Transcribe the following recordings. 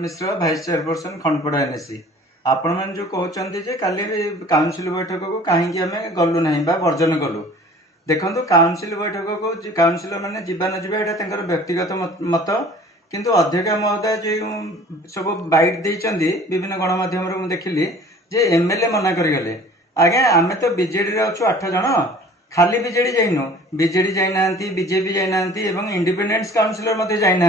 मिश्र vice chairperson खंडपड़ा NSC. आपण मैंने जो कहते जे काली काउनसिल बैठक को कहीं आम गलु ना वर्जन कलु देखो काउनसिल बैठक को काउनसिलर मैंने जीवा न जीवा यहाँ व्यक्तिगत मत किंतु अध्यक्ष महोदय जो सब बैट देती विभिन्न गणमाध्यम देखिली जे एमएलए मना करगले आज्ञा आम तो बीजेडी अच्छु 8 जन खाली बीजेडी जाइनु बीजेडी जाइना बीजेपी जाइना इंडिपेंडेंस काउनसिलर जाइना।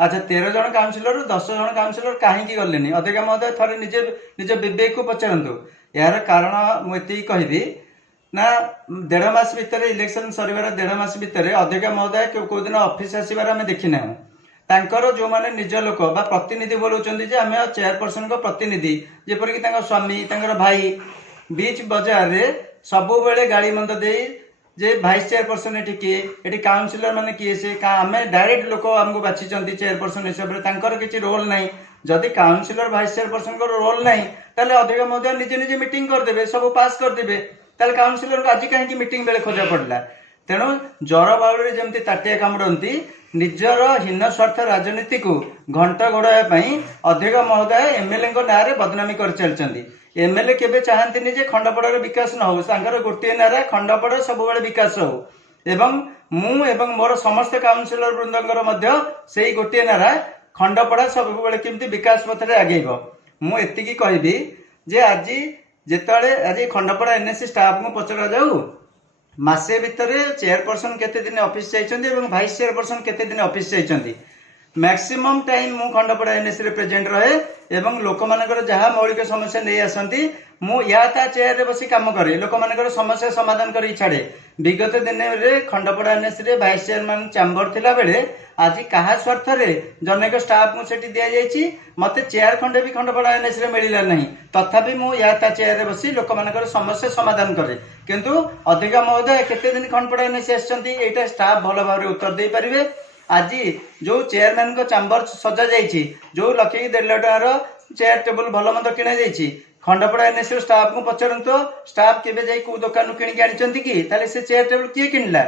अच्छा 13 जन काउनसिलर 10 जन काउनसिलर कहीं गले अध्यक्ष महोदय थे निजे निज विवेक को पचारतु यार कारण मुझे कहबी ना 1.5 मास भितर इलेक्शन सर 1.5 मास भितर अध्यक्ष महोदय कौ दिन ऑफिस आसबार आम देखी ना तांकर जो माने निज लोक बा प्रतिनिधि बोलुचंदी जे आम चेयरपर्सन को प्रतिनिधि जेपरिक स्वामी भाई बीच बाजार रे सबु बेले गाड़ी मंद दे जे भाइस चेयरपर्सन एटी किए एटी काउनसिलर माने किए से आम डायरेक्ट लोक आमको बाछी चेयरपर्सन हिसाब से किसी रोल ना जदि काउनसिलर भाइस चेयरपर्सन को रोल ना ताले अध्यक्ष महोदय निजे निजे मीटिंग करदे सब पास करदे ताले काउनसिलर को आज कहीं मीटिंग बेले खोजा पड़ला। तेणु जर बाउल जमी ताटिया कामुड़ती निजर हीन स्वार्थ राजनीति को घंट घोड़ाई अध्यक्ष महोदय एमएलए ना बदनामी कर चलती। एमएलए केबे चाहती जे खंडपड़ार विकास न हो गोटे नारा खंडपड़ा सब विकास हो एवं मु एवं मोर समस्त काउनसिलर वृंदर से गोटे नारा खंडपड़ा सब केमती विकास पथरे आगेब। मुझे कहबी जे आज जिते आज खंडपड़ा एनएससी स्टाफ को पचरा जाऊ मासे भितर चेयरपर्सन केते दिन ऑफिस जाइछन्ती भाइस चेयरपर्सन केते दिन ऑफिस जाइछन्ती मैक्सिमम टाइम मु खंडपड़ा एनएससी रे प्रेजेंट रहे एवं लोक मानकर जहाँ मौलिक समस्या नहीं आसती मु या ता चेयर रे बसी काम करे लोक मानकर समस्या समाधान करी छाड़े। विगत दिन में खंडपड़ा एनएससी रे भाइस चेयरमैन चैम्बर थिला बेले आज कहा स्वार्थ रे जनेक स्टाफ को सेठी दिया जायछि मते चेयर खंडे भी खंडपड़ा एनएससी रे मिलिला नहीं तथापि मु या ता चेयर रे बसी लोक मानकर समस्या समाधान करे किंतु अध्यक्ष महोदय केते दिन खंडपड़ा एनएससी आछन्ती एटा स्टाफ भल भाव उत्तर दे पारिबे। आज जो चेयरमैन को चैम्बर सजा जाइछि जो 1.5 लाख टकार चेयर टेबल भल मंद किणा जाइछि खंडपड़ा एनएससी स्टाफ को पचारतु स्टाफ केबे जाई को दुकान किणी आनिचंती कि ताले से चेयर टेबल किए किणला।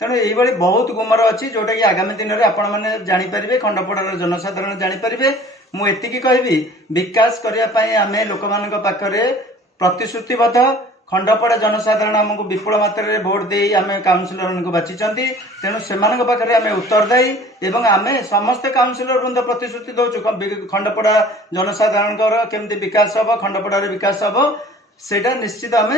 तेणु ये बहुत गुमर अच्छी जोटा कि आगामी दिन में आपण मैंने जानीपारे खंडपड़ार जनसाधारण जानीपारे। मुझे कहबी विकास करने आम लोक मान पाखे प्रतिश्रुतिबद्ध खंडपड़ा जनसाधारण आमको विपुल मात्रा भोट दे आम काउनसिलर को बाछी तेणु से पाखे आम उत्तरदायी एवं आम समस्त काउनसिलर वृंद प्रतिश्रुति दौचु खंडपड़ा जनसाधारण केमती विकास हम खंडपड़ार विकास हम सेटा निश्चित आम